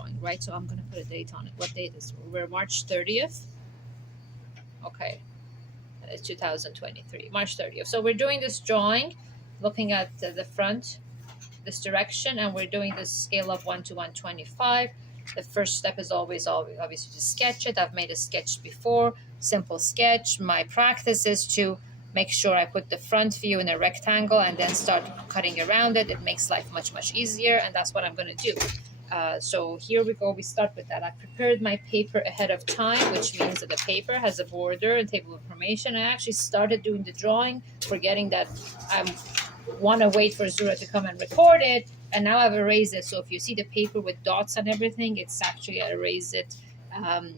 drawing, right? So I'm going to put a date on it. What date is it? We're March 30th. Okay. It's 2023, March 30th. So we're doing this drawing, looking at the front, this direction, and we're doing this scale of 1 to 125. The first step is always obviously to sketch it. I've made a sketch before, simple sketch. My practice is to make sure I put the front view in a rectangle and then start cutting around it. It makes life much, much easier, and that's what I'm going to do. So here we go. We start with that. I prepared my paper ahead of time, which means that the paper has a border and table of information. I actually started doing the drawing, forgetting that I want to wait for Zuhra to come and record it. And now I've erased it. So if you see the paper with dots and everything, it's actually I erased it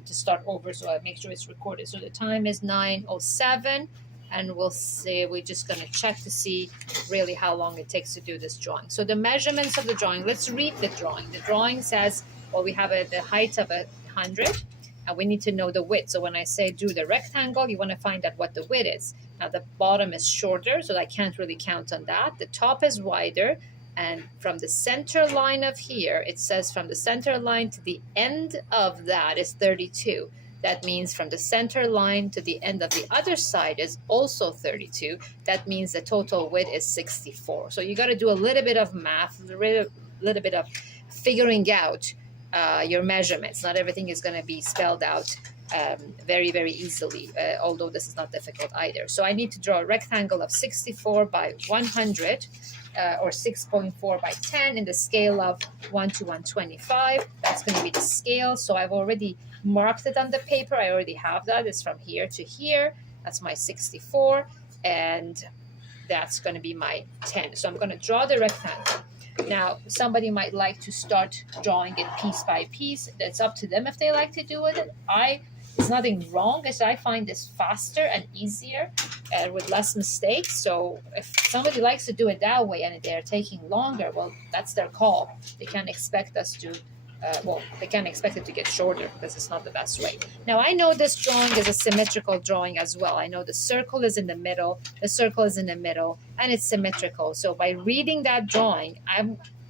to start over. So I make sure it's recorded. So the time is 9:07. And we'll see, we're just going to check to see really how long it takes to do this drawing. So the measurements of the drawing, let's read the drawing. The drawing says, well, we have the height of 100, and we need to know the width. So when I say do the rectangle, you want to find out what the width is. Now the bottom is shorter, so I can't really count on that. The top is wider, and from the center line of here, it says from the center line to the end of that is 32. That means from the center line to the end of the other side is also 32. That means the total width is 64. So you got to do a little bit of math, a little bit of figuring out your measurements. Not everything is going to be spelled out very, very easily, although this is not difficult either. So I need to draw a rectangle of 64 by 100 or 6.4 by 10 in the scale of 1 to 125. That's going to be the scale. So I've already marked it on the paper. I already have that. It's from here to here. That's my 64, and that's going to be my 10. So I'm going to draw the rectangle. Now, somebody might like to start drawing it piece by piece. It's up to them if they like to do it. There's nothing wrong, as I find this faster and easier with less mistakes. So if somebody likes to do it that way and they're taking longer, well, that's their call. They can't expect us to they can't expect it to get shorter because it's not the best way. Now, I know this drawing is a symmetrical drawing as well. I know the circle is in the middle, and it's symmetrical. So by reading that drawing,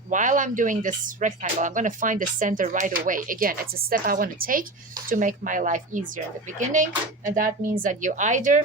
while I'm doing this rectangle, I'm going to find the center right away. Again, it's a step I want to take to make my life easier in the beginning, and that means that you either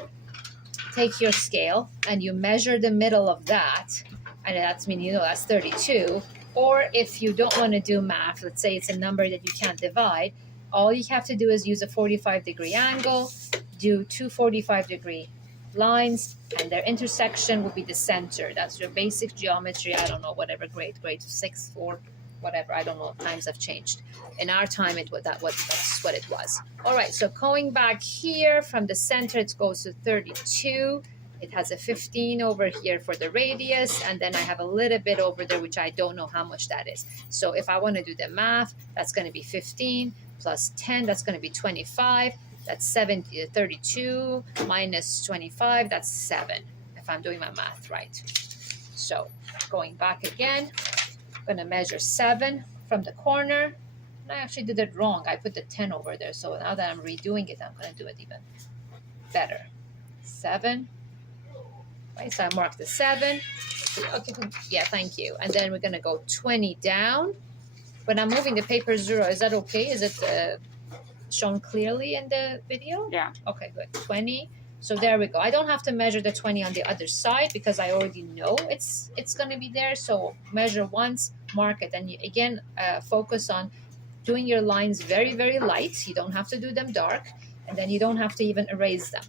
take your scale and you measure the middle of that, and that's that's 32. Or if you don't want to do math, let's say it's a number that you can't divide, all you have to do is use a 45-degree angle, do two 45-degree lines, and their intersection will be the center. That's your basic geometry. I don't know, whatever grade 6, 4, whatever. I don't know. Times have changed. In our time, that's what it was. All right, so going back here from the center, it goes to 32. It has a 15 over here for the radius, and then I have a little bit over there, which I don't know how much that is. So if I want to do the math, that's going to be 15 plus 10, that's going to be 25. That's 32 minus 25, that's 7, if I'm doing my math right. So going back again, I'm going to measure 7 from the corner. And I actually did it wrong. I put the 10 over there. So now that I'm redoing it, I'm going to do it even better. 7. Right, so I marked the 7. Okay, yeah, thank you. And then we're going to go 20 down. When I'm moving the paper, Zuhra, is that okay? Is it shown clearly in the video? Yeah. Okay, good. 20. So there we go. I don't have to measure the 20 on the other side because I already know it's going to be there. So measure once, mark it. And again, focus on doing your lines very, very light. You don't have to do them dark. And then you don't have to even erase them.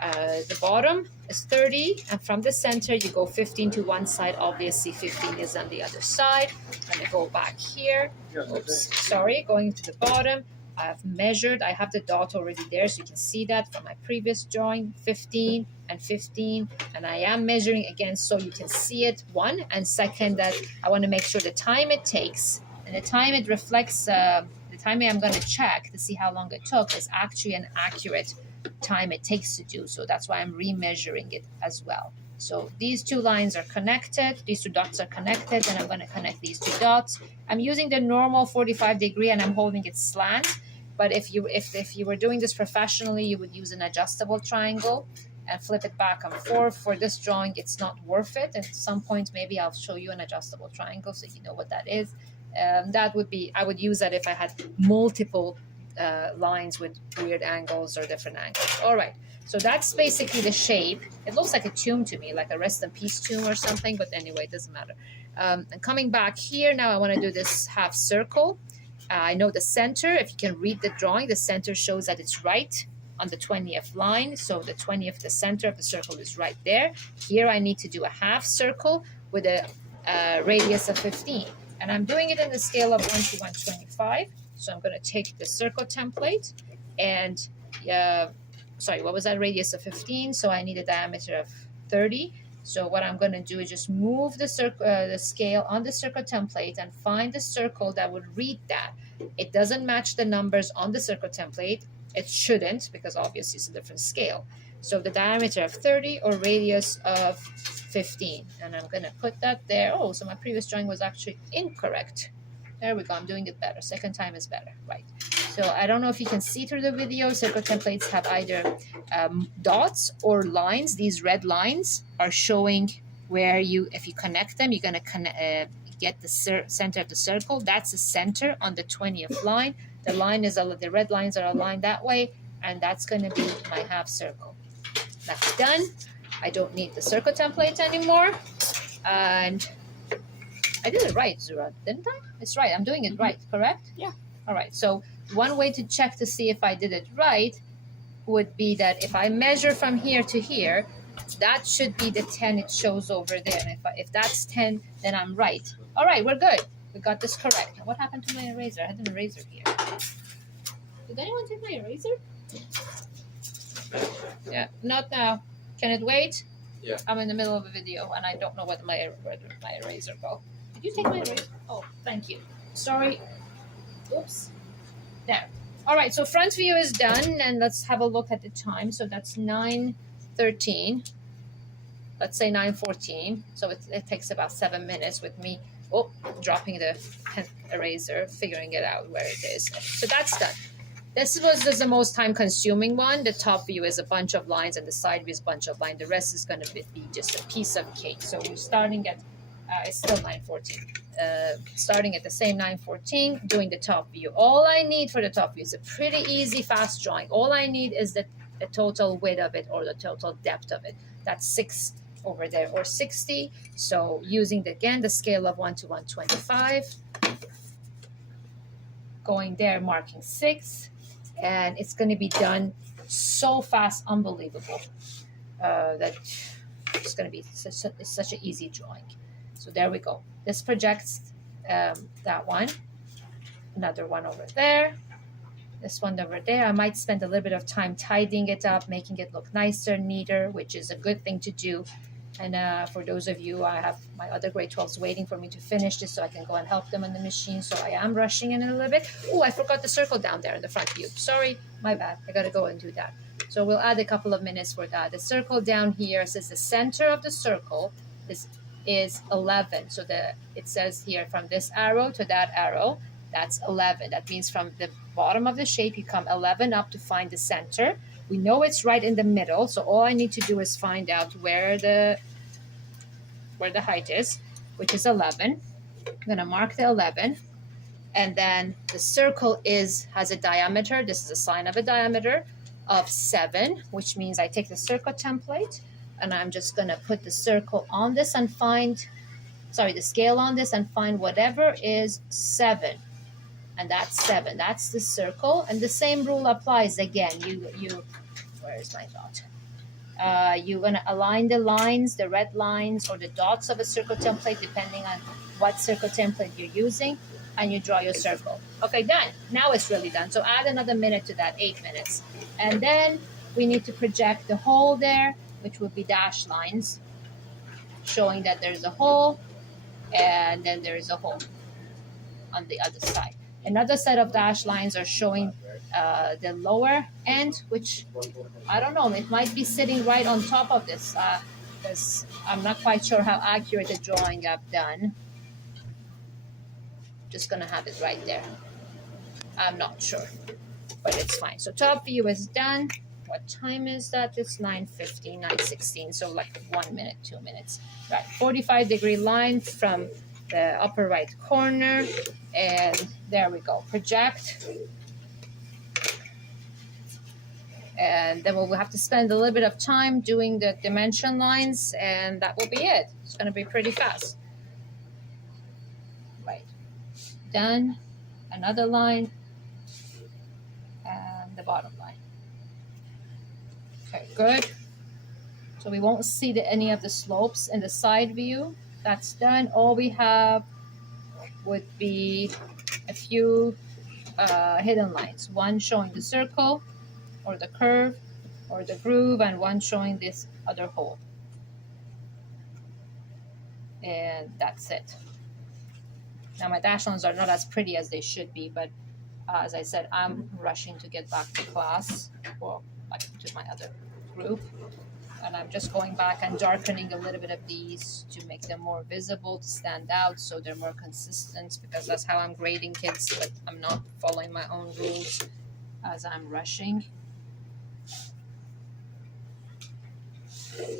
The bottom is 30, and from the center you go 15 to one side. Obviously 15 is on the other side. I'm going to go back here. Oops, sorry, going to the bottom. I've measured. I have the dot already there, so you can see that from my previous drawing. 15 and 15, and I am measuring again so you can see it. One, and second, that I want to make sure the time it takes and the time it reflects. The time I'm going to check to see how long it took is actually an accurate time it takes to do. So that's why I'm remeasuring it as well. So these two lines are connected, these two dots are connected, and I'm going to connect these two dots. I'm using the normal 45-degree and I'm holding it slant. But if you were doing this professionally, you would use an adjustable triangle and flip it back and forth. For this drawing, it's not worth it. At some point, maybe I'll show you an adjustable triangle so you know what that is. That would be, I would use that if I had multiple lines with weird angles or different angles. All right, so that's basically the shape. It looks like a tomb to me, like a rest in peace tomb or something, but anyway, it doesn't matter. And coming back here, now I want to do this half circle. I know the center, if you can read the drawing, the center shows that it's right on the 20th line. So the 20th, the center of the circle is right there. Here I need to do a half circle with a radius of 15. And I'm doing it in the scale of 1 to 125. So I'm going to take the circle template and, sorry, what was that? Radius of 15. So I need a diameter of 30. So what I'm going to do is just move the circle, the scale on the circle template and find the circle that would read that. It doesn't match the numbers on the circle template. It shouldn't, because obviously it's a different scale. So the diameter of 30 or radius of 15. And I'm going to put that there. Oh, so my previous drawing was actually incorrect. There we go. I'm doing it better. Second time is better. Right. So I don't know if you can see through the video. Circle templates have either dots or lines. These red lines are showing where you, if you connect them, you're going to get the center of the circle. That's the center on the 20th line. The line is, the red lines are aligned that way, and that's going to be my half circle. That's done. I don't need the circle template anymore. And I did it right, Zuhra, didn't I? It's right. I'm doing it right, correct? Yeah. All right. So one way to check to see if I did it right would be that if I measure from here to here, that should be the 10 it shows over there. And if that's 10, then I'm right. All right, we're good. We got this correct. Now, what happened to my eraser? I had an eraser here. Did anyone take my eraser? Yeah, not now. Can it wait? Yeah. I'm in the middle of a video and I don't know where my eraser go. Did you take my eraser? Oh, thank you. Sorry. Oops. There. All right, so front view is done, and let's have a look at the time. So that's 9:13. Let's say 9:14. So it takes about 7 minutes with me dropping the pen eraser, figuring it out where it is. So that's done. This was the most time-consuming one. The top view is a bunch of lines, and the side view is a bunch of lines. The rest is going to be just a piece of cake. So we're starting at, it's still 9:14. Starting at the same 9:14, doing the top view. All I need for the top view is a pretty easy, fast drawing. All I need is the total width of it or the total depth of it. That's 6 over there, or 60. So using, again, the scale of 1 to 125. Going there, marking 6. And it's going to be done so fast, unbelievable, that it's going to be such an easy drawing. So there we go. This projects that one. Another one over there. This one over there. I might spend a little bit of time tidying it up, making it look nicer, neater, which is a good thing to do. And for those of you, I have my other grade 12s waiting for me to finish this so I can go and help them on the machine. So I am rushing in a little bit. Oh, I forgot the circle down there in the front view. Sorry, my bad. I got to go and do that. So we'll add a couple of minutes for that. The circle down here says the center of the circle is 11. So it says here from this arrow to that arrow, that's 11. That means from the bottom of the shape, you come 11 up to find the center. We know it's right in the middle, so all I need to do is find out where the height is, which is 11. I'm gonna mark the 11, and then the circle has a diameter. This is a sign of a diameter of 7, which means I take the circle template, and I'm just gonna put the circle on this and the scale on this and find whatever is 7. And that's 7. That's the circle. And the same rule applies again. You where is my dot? You're going to align the lines, the red lines, or the dots of a circle template, depending on what circle template you're using, and you draw your circle. Okay, done. Now it's really done. So add another minute to that, 8 minutes. And then we need to project the hole there, which would be dashed lines, showing that there's a hole, and then there is a hole on the other side. Another set of dashed lines are showing the lower end, which I don't know, it might be sitting right on top of this, because I'm not quite sure how accurate the drawing I've done. Just gonna have it right there. I'm not sure, but it's fine. So top view is done. What time is that? It's 9:15, 9:16, so like 1 minute, 2 minutes. Right, 45-degree line from the upper right corner, and there we go, project. And then we'll have to spend a little bit of time doing the dimension lines, and that will be it. It's going to be pretty fast. Right, done. Another line, and the bottom line. Okay, good. So we won't see any of the slopes in the side view. That's done. All we have would be a few hidden lines. One showing the circle, or the curve, or the groove, and one showing this other hole. And that's it. Now my dash lines are not as pretty as they should be, but as I said, I'm rushing to get back to class, or like to my other group. And I'm just going back and darkening a little bit of these to make them more visible, to stand out, so they're more consistent, because that's how I'm grading kids, but I'm not following my own rules as I'm rushing.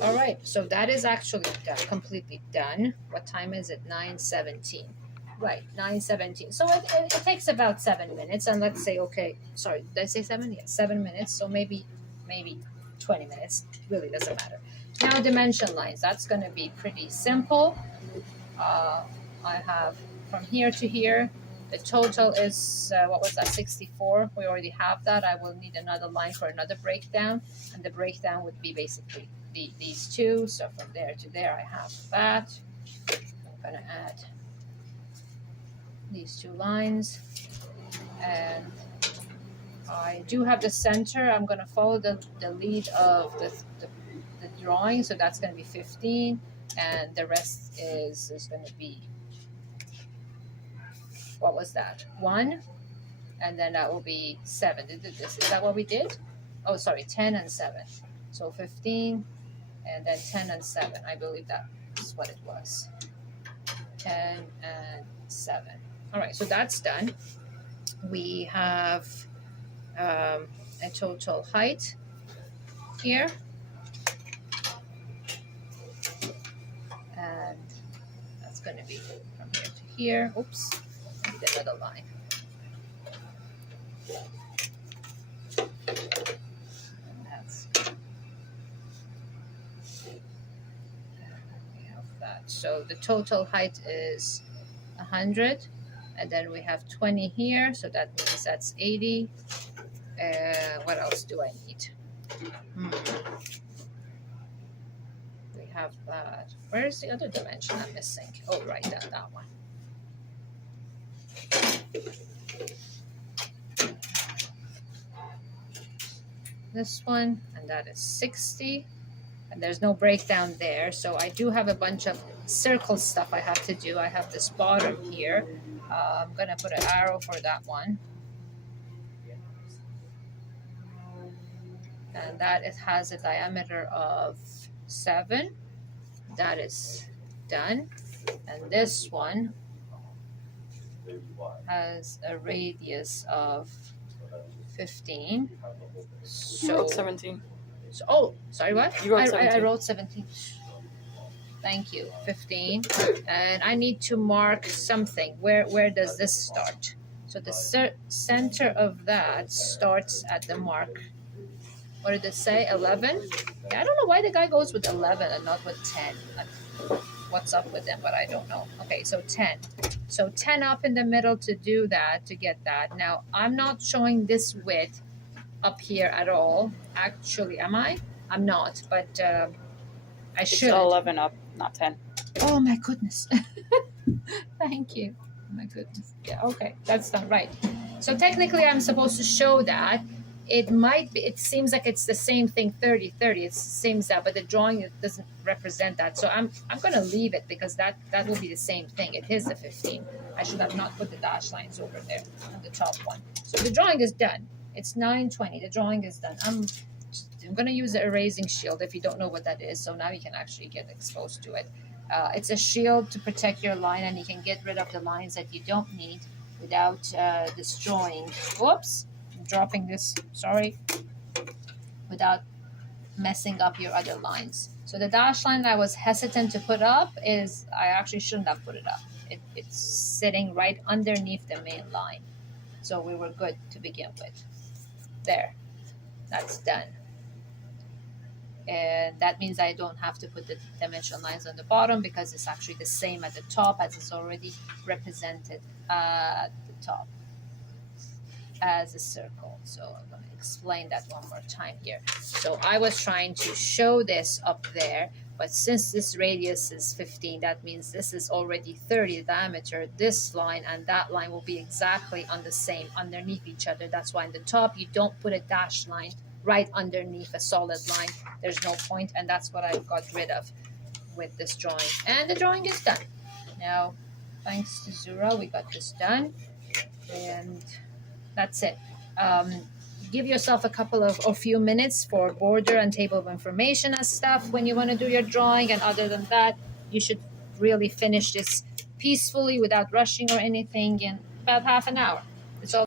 All right, so that is actually done, completely done. What time is it? 9:17. Right, 9:17. So it takes about 7 minutes, and let's say, okay, sorry, did I say 7? Yeah, 7 minutes. So maybe 20 minutes. Really doesn't matter. Now dimension lines. That's going to be pretty simple. I have from here to here. The total is what was that? 64. We already have that. I will need another line for another breakdown, and the breakdown would be basically these two. So from there to there, I have that. I'm going to add these two lines, and I do have the center. I'm going to follow the lead of the drawing, so that's going to be 15, and the rest is going to be, what was that, 1, and then that will be 7. Is that what we did? Oh, sorry, 10 and 7. So 15, and then 10 and 7. I believe that's what it was. 10 and 7. All right, so that's done. We have a total height here, and that's going to be from here to here. Oops, I need another line. And that's, we have that. So the total height is 100, and then we have 20 here, so that means that's 80. What else do I need? We have that. Where is the other dimension I'm missing? Oh, right, that one. This one, and that is 60. And there's no breakdown there, so I do have a bunch of circle stuff I have to do. I have this bottom here. I'm gonna put an arrow for that one. And that it has a diameter of 7. That is done. And this one has a radius of 15. You wrote 17. So, oh, sorry, what? You wrote 17. I wrote 17. Thank you. 15. And I need to mark something. Where does this start? So the center of that starts at the mark. What did it say? 11? Yeah, I don't know why the guy goes with 11 and not with 10. What's up with him, but I don't know. Okay, so 10. So 10 up in the middle to do that, to get that. Now, I'm not showing this width up here at all. Actually, am I? I'm not, but I should. It's 11 up, not 10. Oh my goodness. Thank you. Oh my goodness. Yeah, okay, that's done. Right. So technically I'm supposed to show that. It might be, it seems like it's the same thing, 30, 30. It seems that, but the drawing doesn't represent that. So I'm going to leave it, because that will be the same thing. It is the 15. I should have not put the dash lines over there on the top one. So the drawing is done. It's 9:20. The drawing is done. I'm going to use the erasing shield if you don't know what that is. So now you can actually get exposed to it. It's a shield to protect your line, and you can get rid of the lines that you don't need without destroying. Whoops. Dropping this, sorry, without messing up your other lines. So the dash line I was hesitant to put up is, I actually shouldn't have put it up. it's sitting right underneath the main line. So we were good to begin with. There, that's done. And that means I don't have to put the dimension lines on the bottom because it's actually the same at the top as it's already represented at the top as a circle. So I'm going to explain that one more time here. So I was trying to show this up there, but since this radius is 15, that means this is already 30 diameter. This line and that line will be exactly on the same underneath each other. That's why in the top you don't put a dashed line right underneath a solid line. There's no point, and that's what I got rid of with this drawing. And the drawing is done. Now, thanks to Zuhra, we got this done. And that's it. Give yourself a couple of or few minutes for border and table of information and stuff when you want to do your drawing. And other than that, you should really finish this peacefully without rushing or anything in about half an hour. It's all